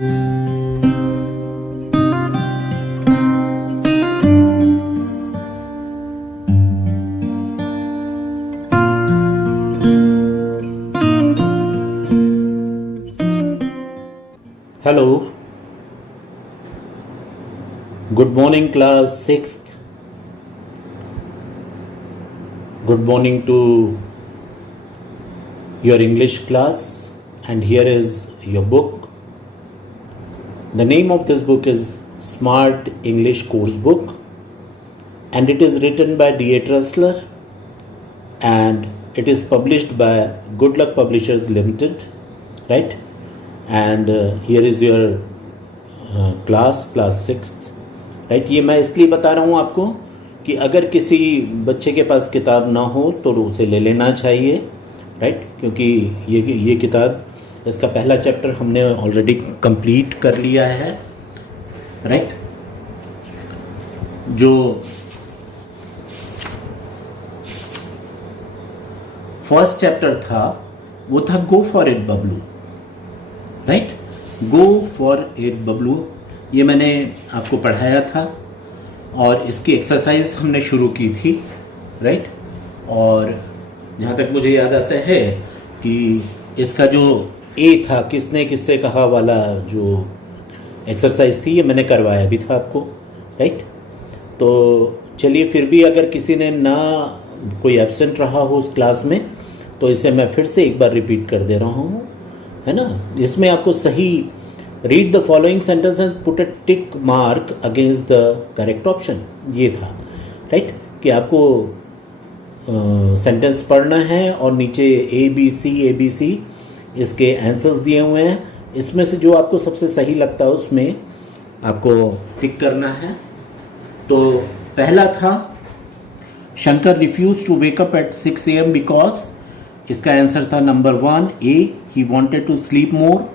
Hello, good morning class 6th. Good morning to your English class, and here is your book. The name of this book is Smart English Course Book, and it is written by D.A. Trussler, and it is published by Good Luck Publishers Limited, right? And here is your class 6th, right. ये मैं इसलिए बता रहा हूँ आपको कि अगर किसी बच्चे के पास किताब ना हो तो उसे ले लेना चाहिए, राइट, क्योंकि ये किताब, इसका पहला चैप्टर हमने ऑलरेडी कंप्लीट कर लिया है, राइट। जो फर्स्ट चैप्टर था वो था go for it Bablu, right, go for it Bablu. ये मैंने आपको पढ़ाया था और इसकी एक्सरसाइज हमने शुरू की थी, राइट। और जहाँ तक मुझे याद आता है कि इसका जो ए था, किसने किससे कहा वाला जो एक्सरसाइज थी, ये मैंने करवाया भी था आपको, राइट। तो चलिए, फिर भी अगर किसी ने ना कोई एब्सेंट रहा हो उस क्लास में तो इसे मैं फिर से एक बार रिपीट कर दे रहा हूँ, है ना। इसमें आपको सही read the following sentence and put a tick mark against the correct option, ये था, राइट, कि आपको सेंटेंस पढ़ना है और नीचे ए बी सी इसके आंसर्स दिए हुए हैं। इसमें से जो आपको सबसे सही लगता है उसमें आपको टिक करना है। तो पहला था Shankar refuse to wake up at 6 AM because, इसका आंसर था number 1 A, he wanted to sleep more.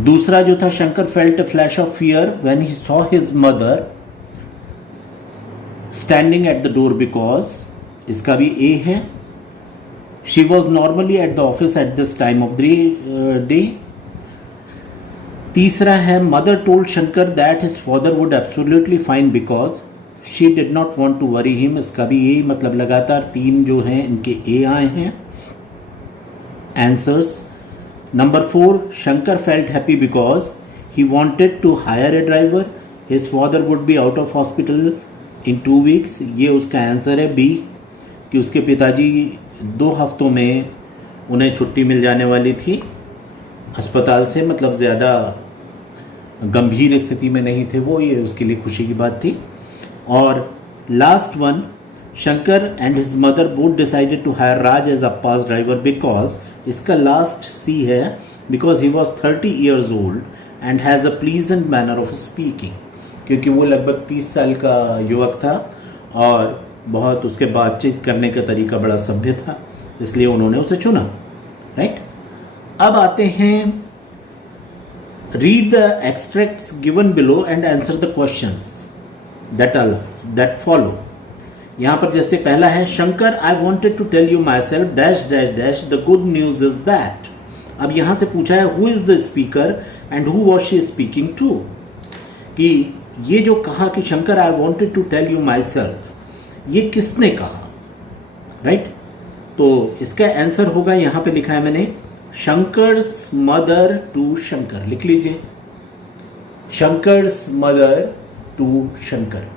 दूसरा जो था, Shankar felt a flash of fear when he saw his mother standing at the door because, इसका भी ए है। She was normally at the office at this time of the day. तीसरा है, mother told Shankar that his father would absolutely fine because she did not want to worry him, इसका भी ए, मतलब लगातार 3 जो हैं इनके ए आए हैं answers. Number 4, Shankar felt happy because he wanted to hire a driver, his father would be out of hospital in 2 weeks, ये उसका आंसर है बी, कि उसके पिताजी 2 हफ्तों में उन्हें छुट्टी मिल जाने वाली थी अस्पताल से, मतलब ज़्यादा गंभीर स्थिति में नहीं थे वो, ये उसके लिए खुशी की बात थी। और last one, Shankar and his mother both decided to hire Raj as Appa's driver because, इसका लास्ट सी है, because he was 30 years old and has a pleasant manner of speaking, क्योंकि वो लगभग 30 साल का युवक था और बहुत उसके बातचीत करने का तरीका बड़ा सभ्य था, इसलिए उन्होंने उसे चुना, राइट। अब आते हैं, read the extracts given below and answer the questions that follow। यहाँ पर जैसे पहला है, Shankar I wanted to tell you myself dash dash dash, the good news is that. अब यहाँ से पूछा है who is the speaker and who was she speaking to, कि ये जो कहा कि Shankar I wanted to tell you myself, ये किसने कहा, राइट। तो इसका आंसर होगा, यहाँ पे लिखा है मैंने, शंकर्स मदर टू शंकर, लिख लीजिए, Shankar's mother to Shankar,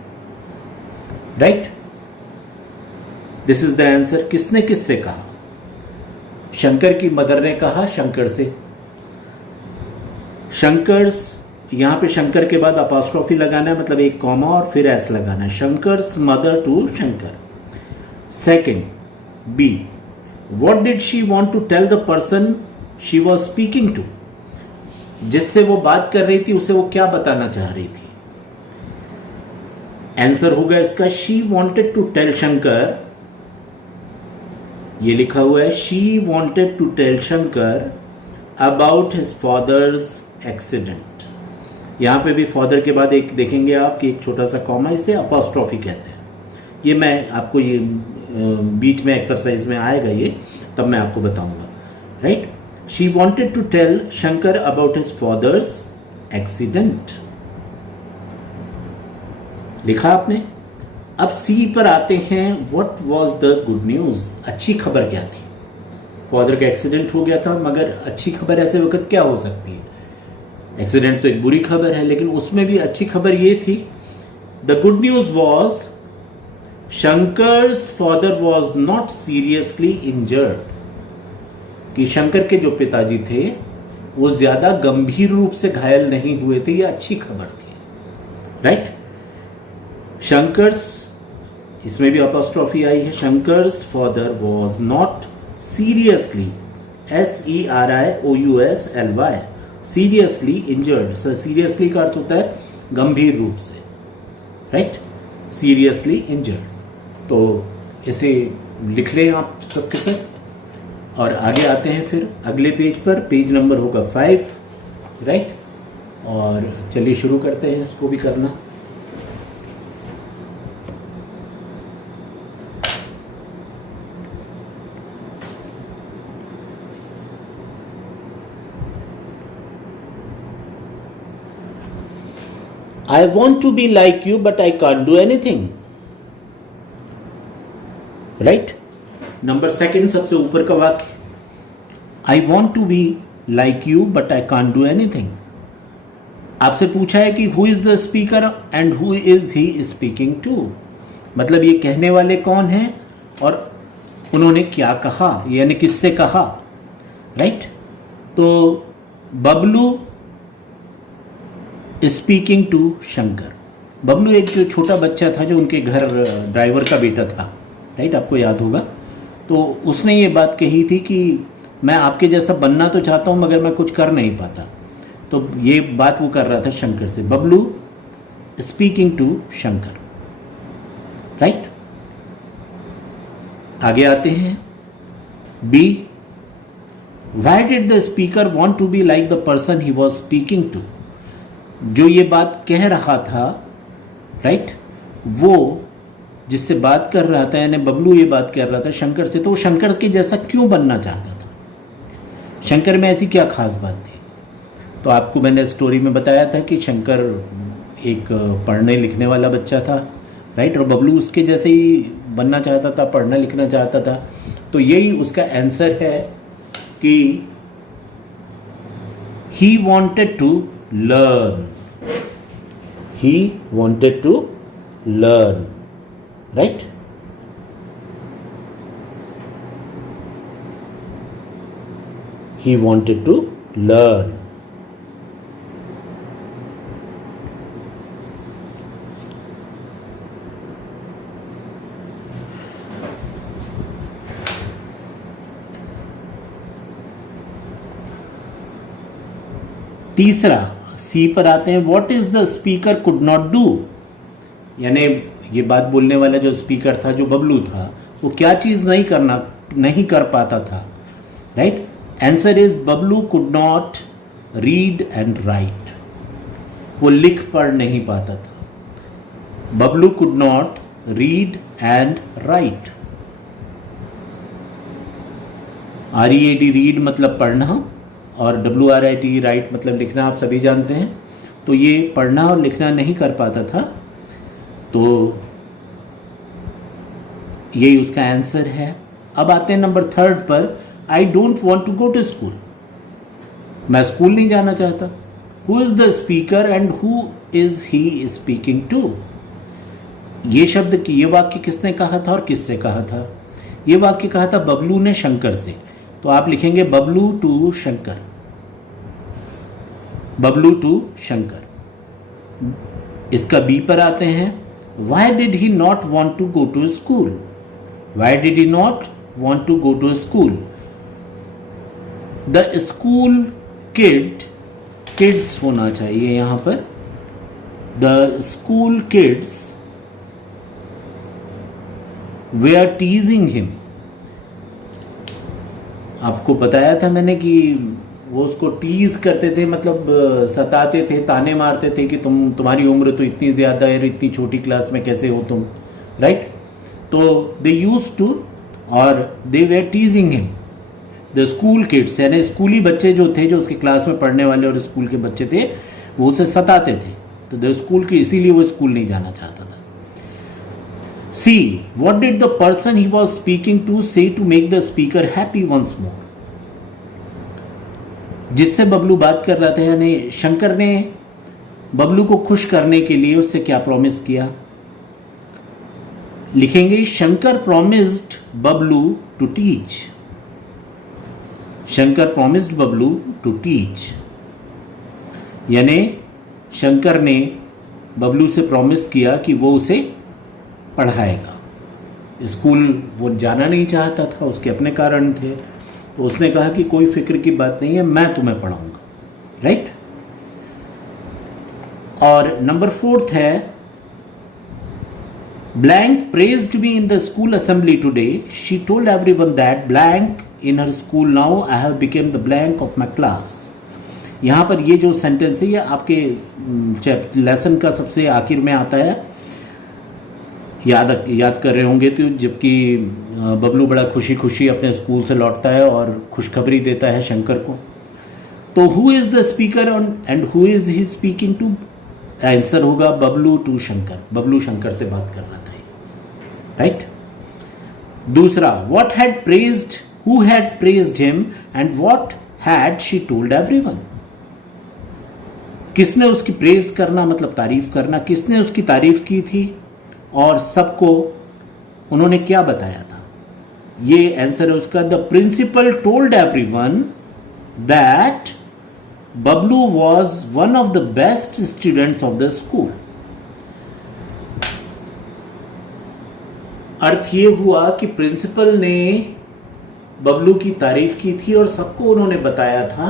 right. This is the answer. किसने किससे कहा? शंकर की मदर ने कहा शंकर से। शंकर्स, यहां पे शंकर के बाद अपोस्ट्रोफी लगाना है, मतलब एक कॉमा और फिर एस लगाना है, Shankar's mother to Shankar. Second, b, what did she want to tell the person she was speaking to, जिससे वो बात कर रही थी उसे वो क्या बताना चाह रही थी। आंसर होगा इसका, she wanted to tell Shankar, ये लिखा हुआ है, she wanted to tell Shankar about his father's accident. यहां पे भी फादर के बाद एक देखेंगे आप कि एक छोटा सा कॉमा, इसे अपोस्ट्रोफी कहते हैं। ये मैं आपको, ये बीच में एक्सरसाइज में आएगा ये, तब मैं आपको बताऊंगा, right. She wanted to tell Shankar about his father's accident. लिखा आपने। अब सी पर आते हैं, what was the good news, अच्छी खबर क्या थी। फादर का एक्सीडेंट हो गया था, मगर अच्छी खबर ऐसे वक्त क्या हो सकती है। एक्सीडेंट तो एक बुरी खबर है, लेकिन उसमें भी अच्छी खबर ये थी, the good news was Shankar's father was not seriously injured, कि शंकर के जो पिताजी थे वो ज्यादा गंभीर रूप से घायल नहीं हुए थे। ये अच्छी खबर थी, राइट। शंकर्स, इसमें भी अपॉस्ट्रोफी आई है, Shankar's father was not seriously, SERIOUSLY, seriously injured. Seriously का अर्थ होता है गंभीर रूप से, राइट, सीरियसली इंजर्ड। तो इसे लिख लें आप सबके साथ और आगे आते हैं फिर अगले पेज पर। पेज नंबर होगा 5, राइट। और चलिए शुरू करते हैं इसको भी करना। I want to be like you, but I can't do anything. Right? Number 2 सबसे ऊपर का वाक्य, I want to be like you, but I can't do anything. आपसे पूछा है कि who is the speaker and who is he speaking to? मतलब ये कहने वाले कौन हैं और उन्होंने क्या कहा, यानी किससे कहा, राइट। तो बबलू स्पीकिंग टू शंकर। बबलू एक जो छोटा बच्चा था जो उनके घर ड्राइवर का बेटा था, राइट, आपको याद होगा। तो उसने ये बात कही थी कि मैं आपके जैसा बनना तो चाहता हूं मगर मैं कुछ कर नहीं पाता। तो ये बात वो कर रहा था शंकर से। Bablu speaking to Shankar, right. आगे आते हैं B, why did the speaker want to be like the person he was speaking to. जो ये बात कह रहा था, राइट, वो जिससे बात कर रहा था, यानी बबलू ये बात कर रहा था शंकर से, तो वो शंकर के जैसा क्यों बनना चाहता था, शंकर में ऐसी क्या खास बात थी। तो आपको मैंने स्टोरी में बताया था कि शंकर एक पढ़ने लिखने वाला बच्चा था, राइट, और बबलू उसके जैसे ही बनना चाहता था, पढ़ना लिखना चाहता था। तो यही उसका आंसर है कि he wanted to learn, he wanted to learn, right। he wanted to learn। तीसरा सी पर आते हैं, what is the speaker could not do, यानी ये बात बोलने वाला जो स्पीकर था, जो बबलू था, वो क्या चीज नहीं कर पाता था, right. Answer is Bablu could not read and right, वो लिख पढ़ नहीं पाता था। Bablu could not read and right. READ read मतलब पढ़ना और WRIT राइट मतलब लिखना, आप सभी जानते हैं। तो ये पढ़ना और लिखना नहीं कर पाता था, तो यही उसका आंसर है। अब आते हैं नंबर 3 पर, I don't want to go to school, मैं स्कूल नहीं जाना चाहता। Who is the speaker and who is he speaking to. ये शब्द की, ये वाक्य किसने कहा था और किससे कहा था। ये वाक्य कहा था बबलू ने शंकर से, तो आप लिखेंगे बबलू टू शंकर, बबलू टू शंकर। इसका बी पर आते हैं, why did he not want to go to school, why did he not want to go to school. The school kids होना चाहिए यहां पर, the school kids they are teasing him. आपको बताया था मैंने कि वो उसको टीज करते थे, मतलब सताते थे, ताने मारते थे कि तुम्हारी उम्र तो इतनी ज्यादा है, इतनी छोटी क्लास में कैसे हो तुम, राइट। तो दे यूज्ड टू और they were टीजिंग him. The school kids, यानी स्कूली बच्चे जो थे, जो उसके क्लास में पढ़ने वाले और स्कूल के बच्चे थे, वो उसे सताते थे, तो द स्कूल की, इसीलिए वो स्कूल नहीं जाना चाहता था. C, what did the person he was speaking to say to make the speaker happy once more. जिससे बबलू बात कर रहा था, यानी शंकर ने बबलू को खुश करने के लिए उससे क्या प्रॉमिस किया. लिखेंगे Shankar promised Bablu to teach. Shankar promised Bablu to teach, यानी शंकर ने बबलू से प्रॉमिस किया कि वो उसे पढ़ाएगा. स्कूल वो जाना नहीं चाहता था, उसके अपने कारण थे, तो उसने कहा कि कोई फिक्र की बात नहीं है, मैं तुम्हें पढ़ाऊंगा. राइट. और नंबर 4 है, Blank praised me in the school assembly today. She told everyone that blank in her school now I have become the blank of my class. यहाँ पर ये जो सेंटेंस है ये आपके लेसन का सबसे आखिर में आता है. याद कर रहे होंगे तो जबकि बबलू बड़ा खुशी खुशी अपने स्कूल से लौटता है और खुशखबरी देता है शंकर को. तो who is the speaker and who is he speaking to. Answer होगा बबलू टू शंकर. बबलू शंकर से बात कर रहा था. राइट. दूसरा, what had praised, who had praised him and what had she told everyone. किसने उसकी प्रेज करना मतलब तारीफ करना, किसने उसकी तारीफ की थी और सबको उन्होंने क्या बताया था. ये आंसर है उसका. The principal told everyone that Bablu was one of the best students of the school. अर्थ ये हुआ कि प्रिंसिपल ने बबलू की तारीफ की थी और सबको उन्होंने बताया था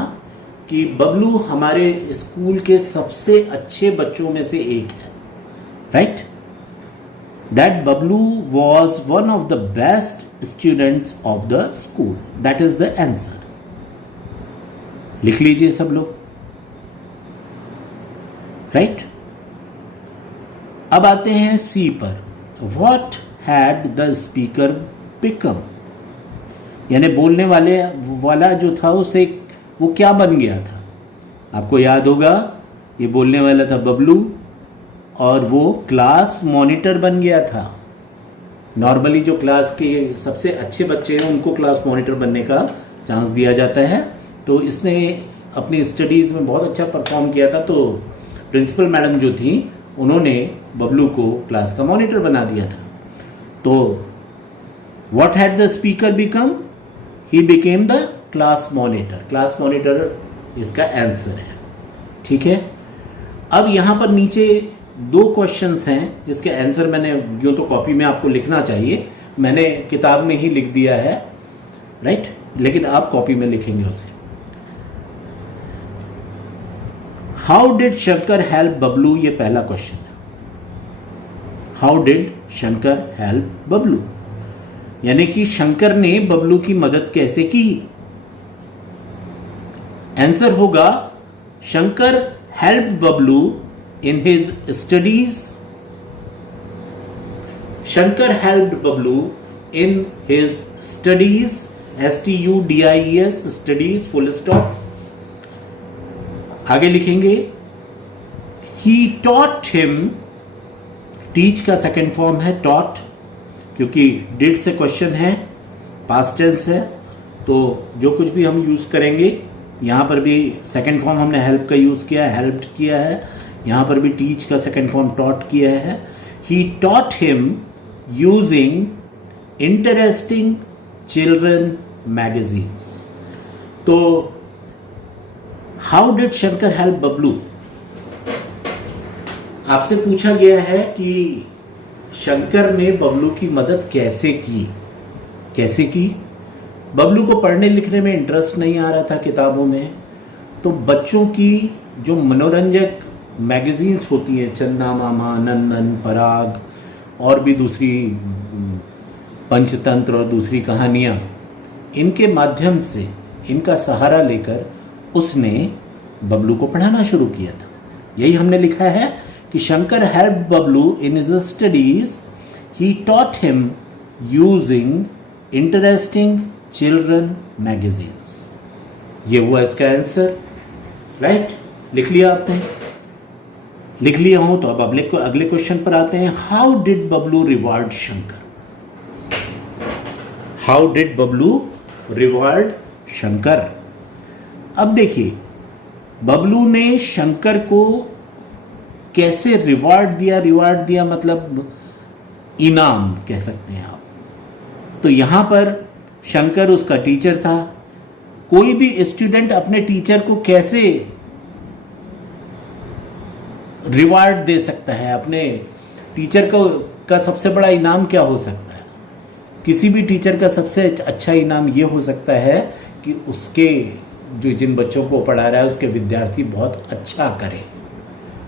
कि बबलू हमारे स्कूल के सबसे अच्छे बच्चों में से एक है. Right. That Bablu was one of the best students of the school. That is the answer. लिख लीजिए सब लोग. राइट. अब आते हैं सी पर. What had the speaker become, यानी बोलने वाला जो था उसे वो क्या बन गया था. आपको याद होगा ये बोलने वाला था बबलू और वो क्लास मॉनिटर बन गया था. नॉर्मली जो क्लास के सबसे अच्छे बच्चे हैं उनको क्लास मॉनिटर बनने का चांस दिया जाता है. तो इसने अपनी स्टडीज़ में बहुत अच्छा परफॉर्म किया था, तो प्रिंसिपल मैडम जो थी उन्होंने बबलू को क्लास का मॉनिटर बना दिया था. तो what had the speaker become, he became the class monitor. Class monitor इसका आंसर है. ठीक है. अब यहां पर नीचे 2 क्वेश्चंस हैं जिसके आंसर मैंने यूँ तो कॉपी में आपको लिखना चाहिए, मैंने किताब में ही लिख दिया है. राइट. लेकिन आप कॉपी में लिखेंगे उसे. How did Shankar help Bablu, ये पहला क्वेश्चन है. How did Shankar help Bablu, यानी कि शंकर ने बबलू की मदद कैसे की. आंसर होगा Shankar help Bablu in his studies. Shankar help Bablu in his studies. STUDIES, studies, full stop. आगे लिखेंगे ही टॉट हिम. टीच का सेकेंड फॉर्म है टॉट, क्योंकि डिड से क्वेश्चन है, पास्ट टेंस है, तो जो कुछ भी हम यूज करेंगे यहां पर भी सेकेंड फॉर्म हमने हेल्प का यूज किया है, हेल्प्ड किया है. यहां पर भी टीच का सेकेंड फॉर्म टॉट किया है. He taught him using interesting children magazines. तो how did Shankar help Bablu, आपसे पूछा गया है कि शंकर ने बबलू की मदद कैसे की. कैसे की. बबलू को पढ़ने लिखने में इंटरेस्ट नहीं आ रहा था किताबों में, तो बच्चों की जो मनोरंजक मैगजीन्स होती हैं, चंदा मामा, नन्नन, पराग और भी दूसरी पंचतंत्र और दूसरी कहानियाँ, इनके माध्यम से इनका सहारा लेकर उसने बबलू को पढ़ाना शुरू किया था. यही हमने लिखा है कि Shankar help Bablu in his studies. He taught him using interesting children magazines. ये हुआ इसका आंसर, राइट। लिख लिया आपने? लिख लिया हो तो अब अगले क्वेश्चन पर आते हैं। How did Bablu reward Shankar? How did Bablu reward Shankar? अब देखिए, बबलू ने शंकर को कैसे रिवार्ड दिया? रिवार्ड दिया मतलब इनाम कह सकते हैं आप। तो यहां पर शंकर उसका टीचर था। कोई भी स्टूडेंट अपने टीचर को कैसे रिवार्ड दे सकता है? अपने टीचर को का सबसे बड़ा इनाम क्या हो सकता है? किसी भी टीचर का सबसे अच्छा इनाम यह हो सकता है कि उसके जिन बच्चों को पढ़ा रहा है उसके विद्यार्थी बहुत अच्छा करें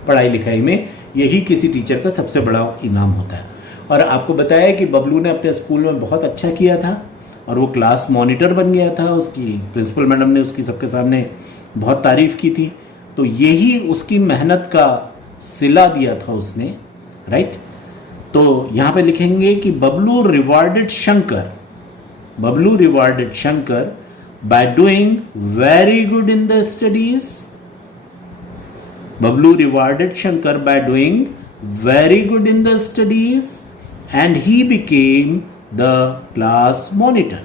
पढ़ाई लिखाई में। यही किसी टीचर का सबसे बड़ा इनाम होता है। और आपको बताया कि बबलू ने अपने स्कूल में बहुत अच्छा किया था और वो क्लास मॉनिटर बन गया था। उसकी प्रिंसिपल मैडम ने उसकी सबके सामने बहुत तारीफ की थी। तो यही उसकी मेहनत का सिला दिया था उसने, राइट। तो यहां पे लिखेंगे कि Bablu rewarded Shankar, Bablu rewarded Shankar by doing very good in the studies. Bablu rewarded Shankar by doing very good in the studies and he became the class monitor,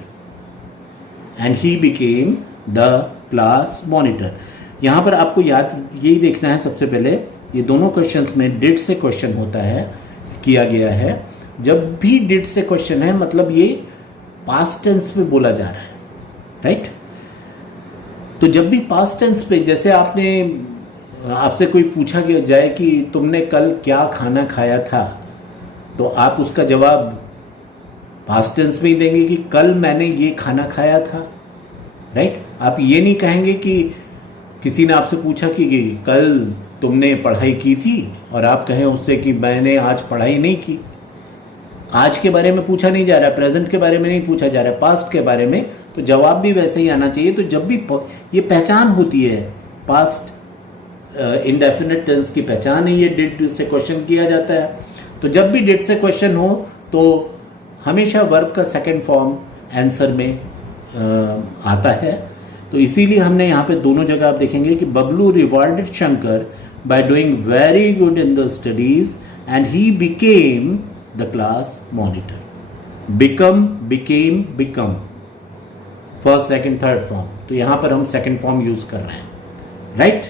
and he became the class monitor। यहां पर आपको याद यही देखना है सबसे पहले, ये दोनों क्वेश्चंस में डिड से क्वेश्चन होता है, किया गया है। जब भी डिड से क्वेश्चन है मतलब ये पास्ट टेंस में बोला जा रहा है, राइट। तो जब भी पास्ट टेंस पे, जैसे आपसे कोई पूछा जाए कि तुमने कल क्या खाना खाया था, तो आप उसका जवाब पास्ट टेंस में ही देंगे कि कल मैंने ये खाना खाया था, राइट। आप ये नहीं कहेंगे कि किसी ने आपसे पूछा कि कल तुमने पढ़ाई की थी और आप कहें उससे कि मैंने आज पढ़ाई नहीं की। आज के बारे में पूछा नहीं जा रहा, प्रेजेंट के बारे में नहीं पूछा जा रहा, पास्ट के बारे में, तो जवाब भी वैसे ही आना चाहिए। तो जब भी ये पहचान होती है, पास्ट इंडेफिनिट टेंस की पहचान है, ये डिड से क्वेश्चन किया जाता है। तो जब भी डिड से क्वेश्चन हो तो हमेशा वर्ब का सेकंड फॉर्म आंसर में आता है। तो इसीलिए हमने यहाँ पे दोनों जगह आप देखेंगे कि Bablu rewarded Shankar by doing very good in the studies and he became the class monitor. Become, became, become, first second third form. तो यहाँ पर हम सेकंड फॉर्म यूज कर रहे हैं, राइट।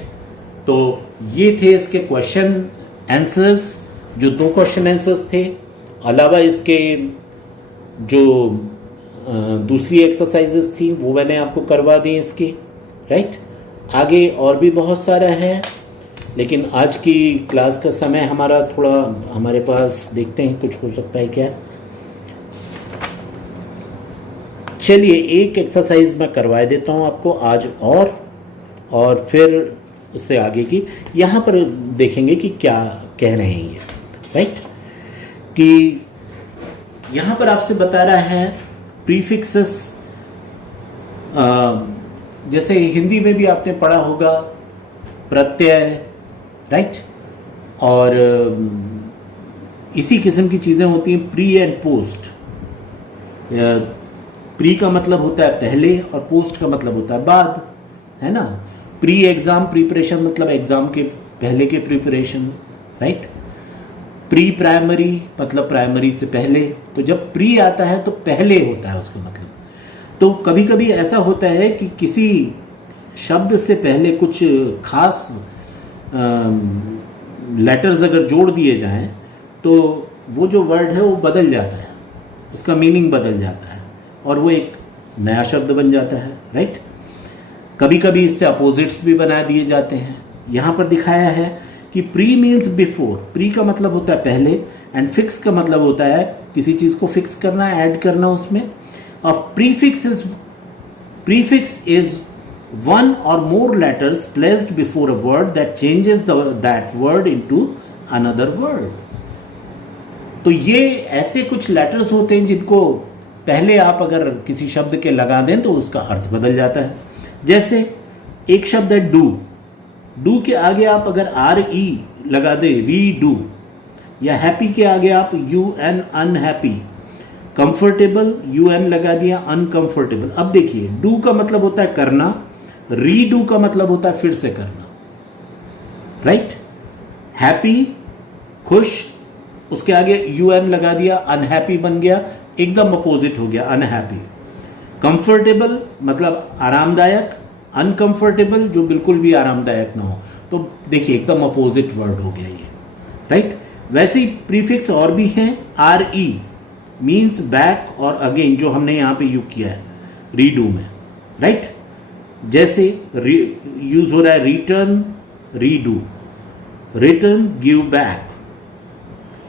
तो ये थे इसके क्वेश्चन आंसर्स, जो दो क्वेश्चन आंसर्स थे। अलावा इसके जो दूसरी एक्सरसाइजेस थी वो मैंने आपको करवा दी इसकी, राइट। आगे और भी बहुत सारा है, लेकिन आज की क्लास का समय हमारा थोड़ा, हमारे पास देखते हैं कुछ हो सकता है क्या। चलिए एक एक्सरसाइज मैं करवा देता हूँ आपको आज, और फिर उससे आगे की यहाँ पर देखेंगे कि क्या कह रहे हैं ये, राइट। कि यहां पर आपसे बता रहा है प्रीफिक्सेस, जैसे हिंदी में भी आपने पढ़ा होगा प्रत्यय, राइट। और इसी किस्म की चीजें होती हैं प्री एंड पोस्ट। प्री का मतलब होता है पहले और पोस्ट का मतलब होता है बाद, है ना। प्री एग्जाम प्रिपरेशन मतलब एग्जाम के पहले के प्रिपरेशन, राइट। प्री प्राइमरी मतलब प्राइमरी से पहले। तो जब प्री आता है तो पहले होता है उसका मतलब। तो कभी कभी ऐसा होता है कि किसी शब्द से पहले कुछ खास लेटर्स अगर जोड़ दिए जाएं तो वो जो वर्ड है वो बदल जाता है, उसका मीनिंग बदल जाता है और वो एक नया शब्द बन जाता है, राइट। कभी कभी इससे अपोजिट्स भी बना दिए जाते हैं। यहाँ पर दिखाया है कि प्री मीन्स बिफोर। प्री का मतलब होता है पहले, एंड फिक्स का मतलब होता है किसी चीज को फिक्स करना, ऐड करना उसमें। और prefix is one or more letters placed before a word that changes that word into another word। तो ये ऐसे कुछ लेटर्स होते हैं जिनको पहले आप अगर किसी शब्द के लगा दें तो उसका अर्थ बदल जाता है। जैसे एक शब्द है डू, डू के आगे आप अगर RE लगा दें, री डू, या हैप्पी के आगे आप UN अनहैप्पी, कंफर्टेबल UN लगा दिया, अनकंफर्टेबल। अब देखिए डू का मतलब होता है करना, रीडू का मतलब होता है फिर से करना, राइट। हैप्पी खुश, उसके आगे UN लगा दिया, अनहैप्पी बन गया, एकदम अपोजिट हो गया अनहैप्पी। कंफर्टेबल मतलब आरामदायक, अनकंफर्टेबल जो बिल्कुल भी आरामदायक ना हो। तो देखिए एकदम अपोजिट वर्ड हो गया ये, राइट। वैसे ही प्रीफिक्स और भी हैं, RE मीन्स बैक और अगेन, जो हमने यहाँ पे यूज किया है रीडू में, राइट। जैसे यूज हो रहा है return, redo, return give back,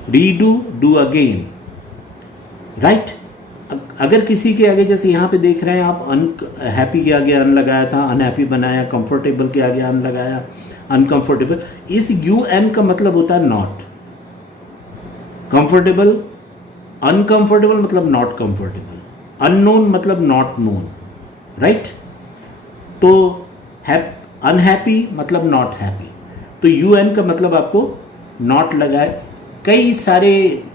redo do again, right. अगर किसी के आगे जैसे यहां पे देख रहे हैं आप, अनहैप्पी के आगे अन लगाया था, अनहैप्पी बनाया, कंफर्टेबल के आगे अन लगाया, अनकंफर्टेबल। इस UN का मतलब होता है नॉट। कंफर्टेबल, अनकंफर्टेबल मतलब नॉट कंफर्टेबल, अननोन मतलब नॉट नोन, राइट। तो अनहैप्पी मतलब नॉट हैप्पी। तो UN का मतलब आपको नॉट लगाए। कई सारे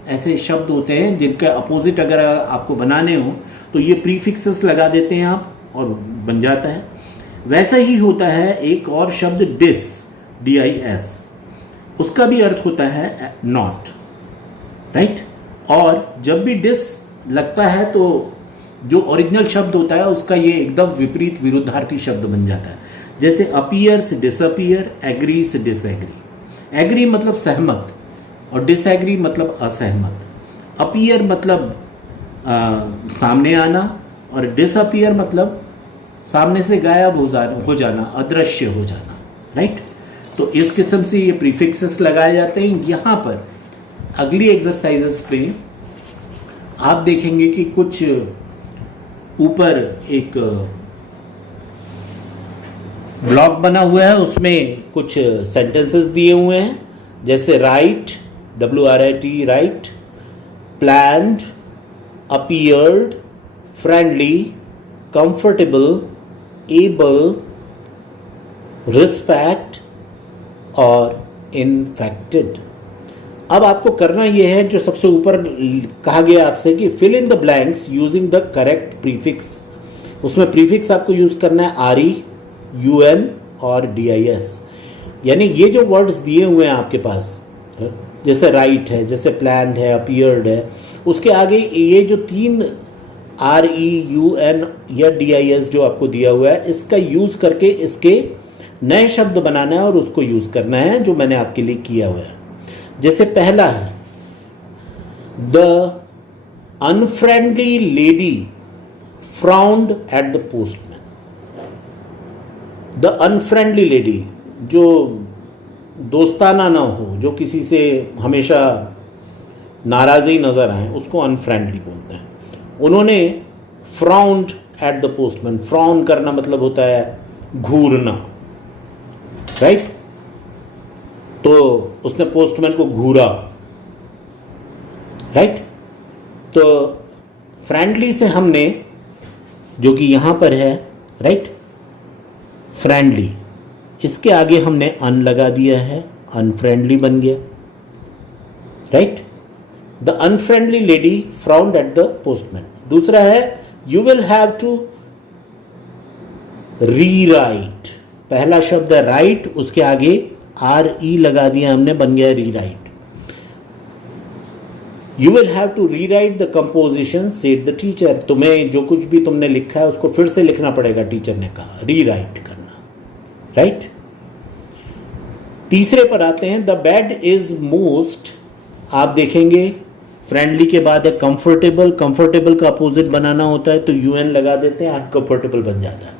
ऐसे शब्द होते हैं जिनका अपोजिट अगर आपको बनाने हो तो ये प्रीफिक्सेस लगा देते हैं आप और बन जाता है। वैसा ही होता है एक और शब्द डिस, DIS, उसका भी अर्थ होता है नॉट, राइट। और जब भी डिस लगता है तो जो ओरिजिनल शब्द होता है उसका ये एकदम विपरीत विरुद्धार्थी शब्द बन जाता है। जैसे अपीयर से डिसअपीयर, एग्री से डिसएग्री। एग्री मतलब सहमत और डिसएग्री मतलब असहमत। अपीयर मतलब सामने आना और डिसअपीयर मतलब सामने से गायब हो जाना, अदृश्य हो जाना, राइट। तो इस किस्म से ये प्रीफिक्सेस लगाए जाते हैं। यहां पर अगली एक्सरसाइजेस पे आप देखेंगे कि कुछ ऊपर एक ब्लॉक बना हुआ है, उसमें कुछ सेंटेंसेस दिए हुए हैं, जैसे right, WRIT, right, planned, appeared, friendly, comfortable, able, respect और इन्फेक्टेड। अब आपको करना यह है जो सबसे ऊपर कहा गया आपसे कि fill in the blanks using the correct prefix. उसमें प्रीफिक्स आपको यूज करना है RE, UN और DIS। यानी ये जो वर्ड्स दिए हुए हैं आपके पास, जैसे राइट है, जैसे प्लान्ड है, अपीयर्ड है, उसके आगे ये जो 3 RE, UN या DIS जो आपको दिया हुआ है, इसका यूज करके इसके नए शब्द बनाना है और उसको यूज करना है, जो मैंने आपके लिए किया हुआ है। जैसे पहला है the unfriendly lady frowned at the postman. The unfriendly lady, जो दोस्ताना ना हो, जो किसी से हमेशा नाराज़ी नज़र आए, उसको अनफ्रेंडली बोलते हैं। उन्होंने frowned at the postman, frown करना मतलब होता है घूरना, राइट। तो उसने पोस्टमैन को घूरा, राइट। तो फ्रेंडली से हमने, जो कि यहां पर है, राइट, फ्रेंडली, इसके आगे हमने अन लगा दिया है, अनफ्रेंडली बन गया, right. The unfriendly lady frowned at the postman. दूसरा है you will have to rewrite. पहला शब्द है राइट, उसके आगे RE लगा दिया हमने, बन गया rewrite. You will have to rewrite the composition said the teacher. तुम्हें जो कुछ भी तुमने लिखा है उसको फिर से लिखना पड़ेगा, टीचर ने कहा, रीराइट करना, राइट। तीसरे पर आते हैं, द बेड इज मोस्ट। आप देखेंगे फ्रेंडली के बाद है कंफर्टेबल, कंफर्टेबल का अपोजिट बनाना होता है तो UN लगा देते हैं, अनकंफर्टेबल बन जाता है।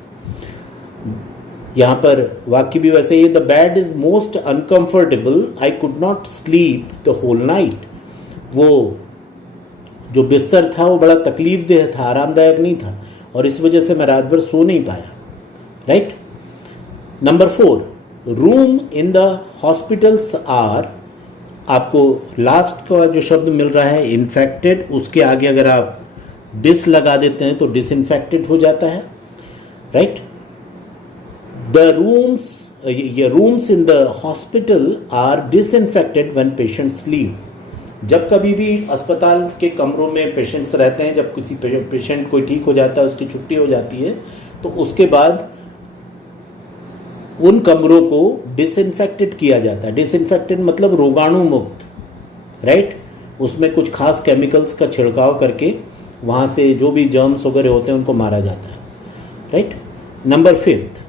यहां पर वाक्य भी वैसे ही, the bed is most uncomfortable, I could not sleep the whole night. वो जो बिस्तर था वो बड़ा तकलीफदेह था, आरामदायक नहीं था, और इस वजह से मैं रात भर सो नहीं पाया, right. Number 4, room in the hospitals are. आपको लास्ट का जो शब्द मिल रहा है इन्फेक्टेड, उसके आगे अगर आप डिस लगा देते हैं तो डिसइंफेक्टेड हो जाता है, right. The rooms in the hospital are disinfected when patients leave. जब कभी भी अस्पताल के कमरों में पेशेंट्स रहते हैं, जब किसी पेशेंट कोई ठीक हो जाता है, उसकी छुट्टी हो जाती है, तो उसके बाद उन कमरों को डिसइंफेक्टेड किया जाता है। डिसइंफेक्टेड मतलब रोगाणु मुक्त, राइट। उसमें कुछ खास केमिकल्स का छिड़काव करके वहाँ से जो भी जर्म्स वगैरह होते हैं उनको मारा जाता है, right. Number 5,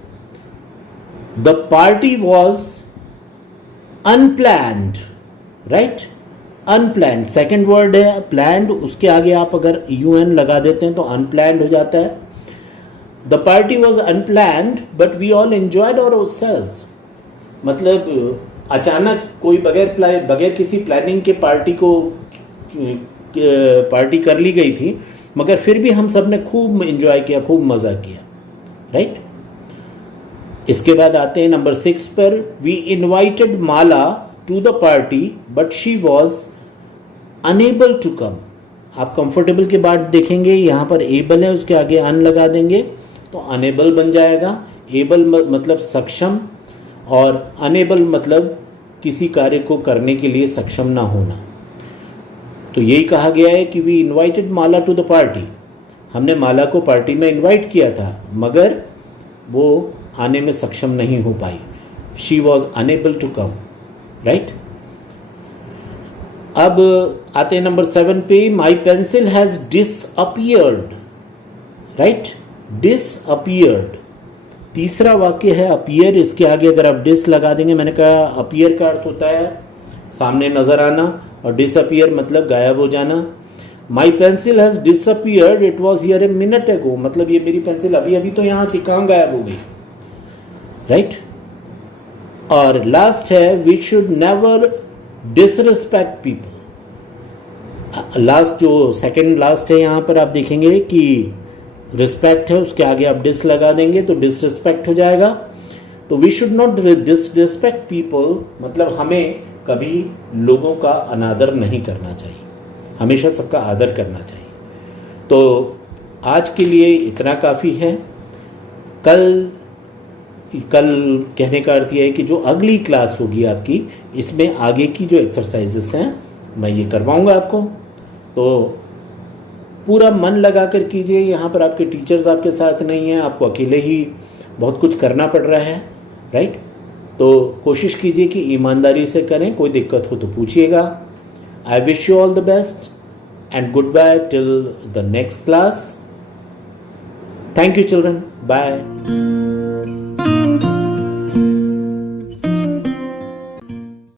the party was unplanned, right. Unplanned second word है, प्लैंड उसके आगे आप अगर UN लगा देते हैं तो अनप्लैंड हो जाता है। The party was unplanned but we all enjoyed ourselves, मतलब अचानक कोई बगैर किसी प्लानिंग के पार्टी कर ली गई थी, मगर फिर भी हम सब ने खूब एंजॉय किया, खूब मज़ा किया, राइट। इसके बाद आते हैं नंबर 6 पर। We invited Mala to the party but she was unable to come. आप कंफर्टेबल के बाद देखेंगे यहाँ पर एबल है, उसके आगे अन लगा देंगे तो अनेबल बन जाएगा। एबल मतलब सक्षम और अनेबल मतलब किसी कार्य को करने के लिए सक्षम ना होना। तो यही कहा गया है कि we invited Mala to the party, हमने माला को पार्टी में इन्वाइट किया था मगर वो आने में सक्षम नहीं हो पाई। She was unable to come, right. अब आते हैं नंबर 7 पे। My pencil has disappeared, right. Disappeared तीसरा वाक्य है अपीयर, इसके आगे अगर आप डिस लगा देंगे, मैंने कहा अपीयर का अर्थ होता है सामने नजर आना और डिसअपियर मतलब गायब हो जाना। माई pencil has disappeared, it was here a minute एगो, मतलब ये मेरी पेंसिल अभी अभी तो यहाँ थी, कहाँ गायब हो गई, राइट। और लास्ट है we should never disrespect people. Last जो सेकंड लास्ट है यहाँ पर आप देखेंगे कि रिस्पेक्ट है, उसके आगे आप डिस लगा देंगे तो डिसरिस्पेक्ट हो जाएगा। तो we should not disrespect people मतलब हमें कभी लोगों का अनादर नहीं करना चाहिए, हमेशा सबका आदर करना चाहिए। तो आज के लिए इतना काफ़ी है। कल कहने का अर्थ यह है कि जो अगली क्लास होगी आपकी, इसमें आगे की जो एक्सरसाइजेस हैं मैं ये करवाऊंगा आपको। तो पूरा मन लगा कर कीजिए, यहाँ पर आपके टीचर्स आपके साथ नहीं हैं, आपको अकेले ही बहुत कुछ करना पड़ रहा है, राइट। तो कोशिश कीजिए कि ईमानदारी से करें, कोई दिक्कत हो तो पूछिएगा। I wish you all the best and goodbye till the next class. Thank you children, bye.